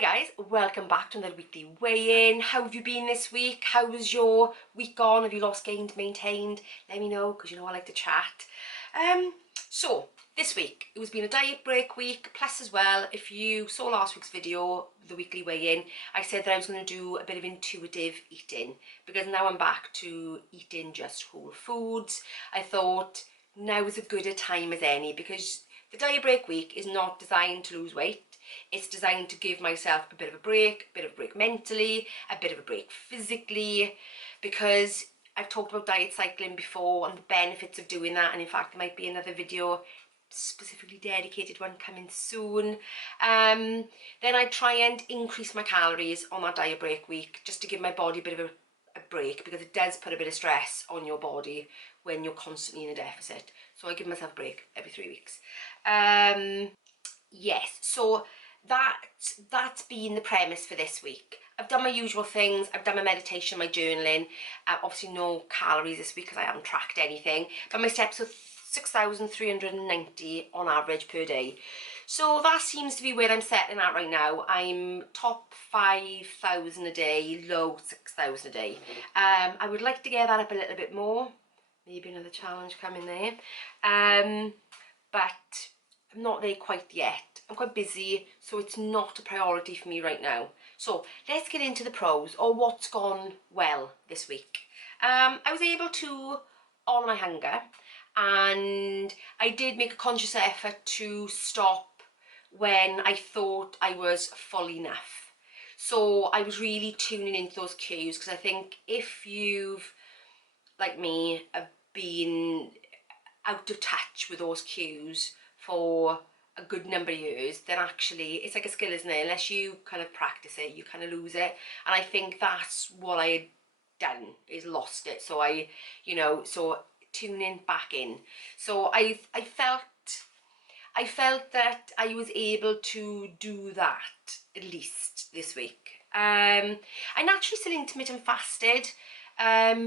Hi guys, welcome back to another weekly weigh-in. How have you been this week? How was your week gone? Have you lost, gained, maintained? Let me know, because you know I like to chat. So this week, it was been a diet break week, plus as well, if you saw last week's video, the weekly weigh-in, I said that I was going to do a bit of intuitive eating, because now I'm back to eating just whole foods. I thought now is as good a time as any, because the diet break week is not designed to lose weight. It's designed to give myself a bit of a break mentally, a bit of a break physically, because I've talked about diet cycling before and the benefits of doing that, and in fact there might be another video specifically dedicated one coming soon. Then I try and increase my calories on that diet break week just to give my body a bit of a break, because it does put a bit of stress on your body when you're constantly in a deficit. So I give myself a break every 3 weeks. Yes, so that's been the premise for this week. I've done my usual things. I've done my meditation, my journaling. Obviously no calories this week because I haven't tracked anything, but my steps are 6,390 on average per day. So that seems to be where I'm settling at right now. I'm top 5,000 a day, low 6,000 a day. I would like to get that up a little bit more. Maybe another challenge coming there. But I'm not there quite yet. I'm quite busy, so it's not a priority for me right now. So let's get into the pros, or what's gone well this week. I was able to honour my hunger, and I did make a conscious effort to stop when I thought I was full enough. So I was really tuning into those cues, because I think if you've, like me, have been out of touch with those cues for a good number of years, then actually it's like a skill, isn't it? Unless you kind of practice it, you kind of lose it. And I think that's what I had done, is lost it. So I, so tuning back in. So I felt that I was able to do that at least this week. I naturally still intermittent fasted,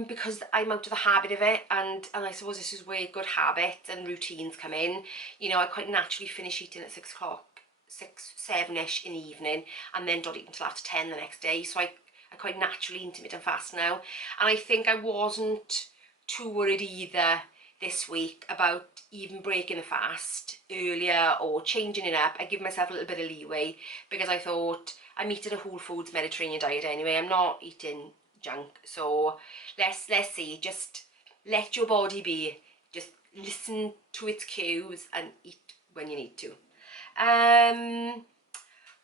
because I'm out of the habit of it, and I suppose this is where good habits and routines come in. I quite naturally finish eating at 6 o'clock, 7ish in the evening, and then don't eat until after 10 the next day. So I quite naturally intermittent fast now, and I think I wasn't too worried either this week about even breaking the fast earlier or changing it up. I give myself a little bit of leeway, because I thought I'm eating a whole foods Mediterranean diet anyway. I'm not eating junk, so let's see, just let your body be, just listen to its cues and eat when you need to.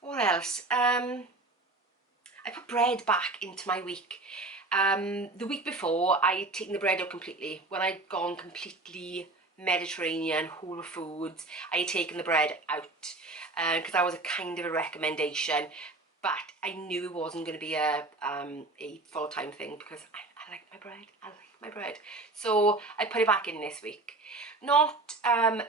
What else? I put bread back into my week. The week before I'd taken the bread out completely. When I'd gone completely Mediterranean, whole foods, I had taken the bread out, because that was a kind of a recommendation. But I knew it wasn't going to be a full-time thing, because I like my bread. I like my bread. So I put it back in this week. Not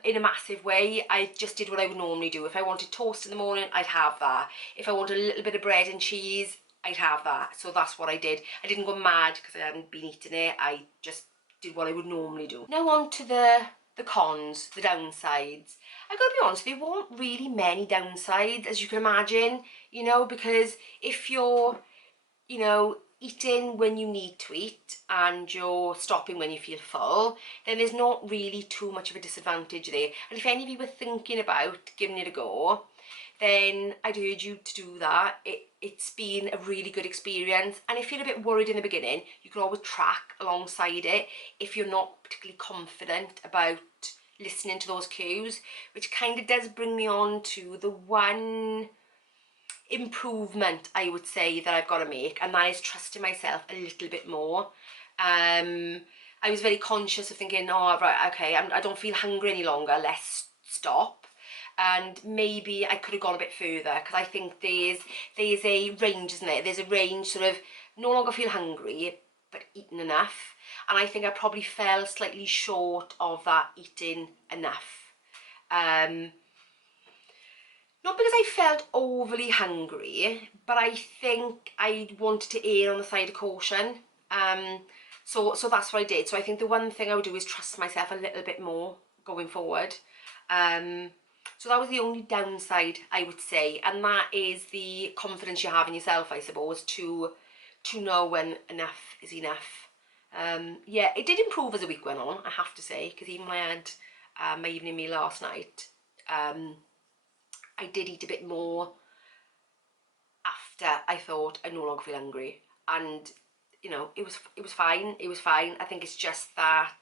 in a massive way. I just did what I would normally do. If I wanted toast in the morning, I'd have that. If I wanted a little bit of bread and cheese, I'd have that. So that's what I did. I didn't go mad because I hadn't been eating it. I just did what I would normally do. Now on to the cons, the downsides. I've got to be honest, there weren't really many downsides, as you can imagine, because if you're, eating when you need to eat and you're stopping when you feel full, then there's not really too much of a disadvantage there. And if any of you were thinking about giving it a go, then I'd urge you to do that. It's been a really good experience, and if you're a bit worried in the beginning, you can always track alongside it if you're not particularly confident about listening to those cues, which kind of does bring me on to the one improvement I would say that I've got to make, and that is trusting myself a little bit more. I was very conscious of thinking, oh right, okay, I don't feel hungry any longer, let's stop. And maybe I could have gone a bit further, because I think there's a range, isn't there? There's a range, sort of no longer feel hungry but eaten enough, and I think I probably fell slightly short of that eating enough. Not because I felt overly hungry, but I think I wanted to err on the side of caution. So that's what I did. So I think the one thing I would do is trust myself a little bit more going forward. So that was the only downside, I would say, and that is the confidence you have in yourself, I suppose, to know when enough is enough. Yeah, it did improve as the week went on, I have to say, because even when I had my evening meal last night, I did eat a bit more after I thought I no longer feel hungry, and you know, it was fine. It was fine. I think it's just that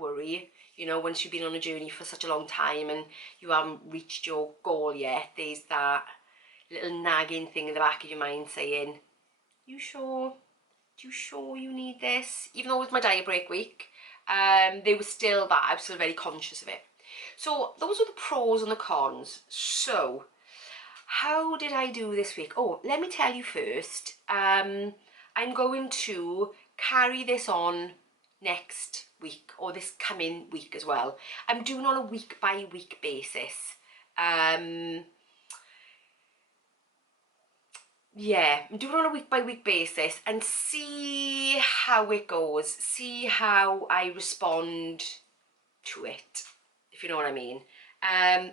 worry, you know, once you've been on a journey for such a long time and you haven't reached your goal yet, there's that little nagging thing in the back of your mind saying, you sure? Do you sure you need this? Even though it was my diet break week, there was still that. I was still very conscious of it. So those are the pros and the cons. So how did I do this week? Oh, let me tell you first. I'm going to carry this on next week, or this coming week as well. I'm doing on a week by week basis. Yeah, I'm doing it on a week by week basis and see how it goes, see how I respond to it, if you know what I mean.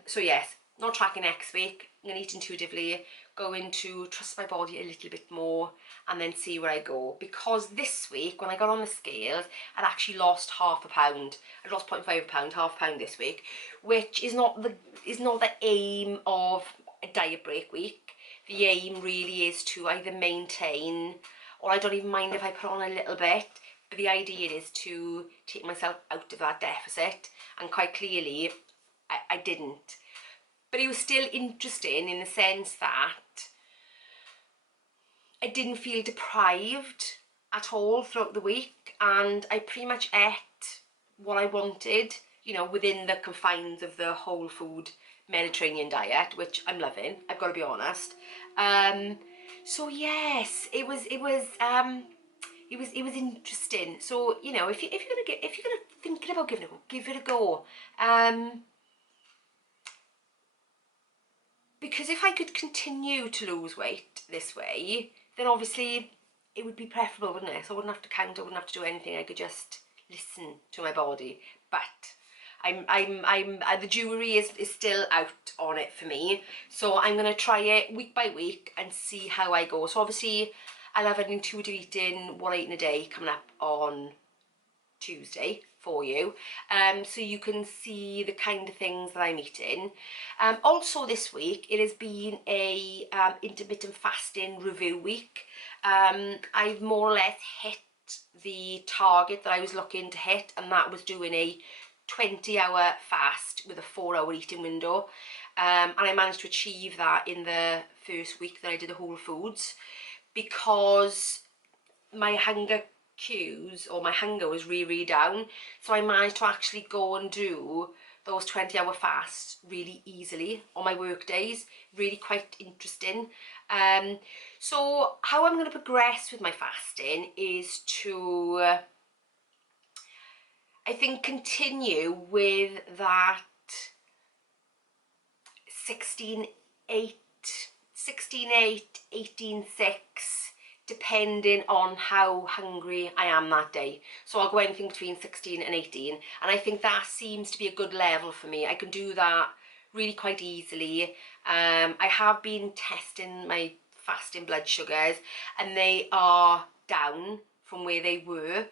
So yes, not tracking next week. I'm going to eat intuitively, going to trust my body a little bit more, and then see where I go. Because this week, when I got on the scales, I'd actually lost half a pound. I lost 0.5 pound, half a pound this week, which is not the aim of a diet break week. The aim really is to either maintain, or I don't even mind if I put on a little bit, but the idea is to take myself out of that deficit, and quite clearly I didn't. But it was still interesting in the sense that I didn't feel deprived at all throughout the week, and I pretty much ate what I wanted, you know, within the confines of the whole food Mediterranean diet, which I'm loving, I've got to be honest. So yes, it was interesting. So, you know, if you're gonna thinking about giving it a go, give it a go. Because if I could continue to lose weight this way, then obviously it would be preferable, wouldn't it? So I wouldn't have to count, I wouldn't have to do anything. I could just listen to my body. But the jury is still out on it for me. So I'm going to try it week by week and see how I go. So obviously I'll have an intuitive eating 1 8 in a day coming up on Tuesday for you, so you can see the kind of things that I'm eating. Also this week it has been a intermittent fasting review week. I've more or less hit the target that I was looking to hit, and that was doing a 20-hour fast with a 4-hour eating window, and I managed to achieve that in the first week that I did the whole foods, because my hunger cues, or my hunger was really down, so I managed to actually go and do those 20-hour fasts really easily on my work days. Really quite interesting. So how I'm going to progress with my fasting is to I think continue with that 16-8, 16-8, 18-6, depending on how hungry I am that day. So I'll go anything between 16 and 18, and I think that seems to be a good level for me. I can do that really quite easily. I have been testing my fasting blood sugars, and they are down from where they were.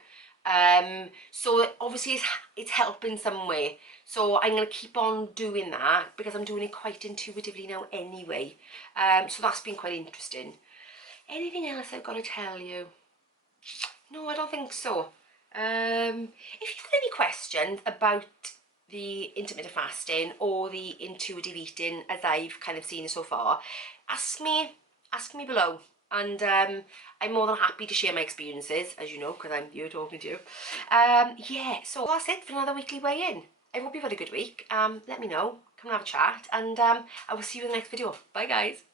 So obviously it's helping some way. So I'm going to keep on doing that because I'm doing it quite intuitively now anyway. So that's been quite interesting. Anything else I've got to tell you? No, I don't think so. If you've got any questions about the intermittent fasting or the intuitive eating as I've kind of seen so far, ask me below, and I'm more than happy to share my experiences, as you know, because I'm here talking to you. Yeah, so that's it for another weekly weigh-in. I hope you've had a good week. Let me know, come and have a chat, and I will see you in the next video. Bye guys.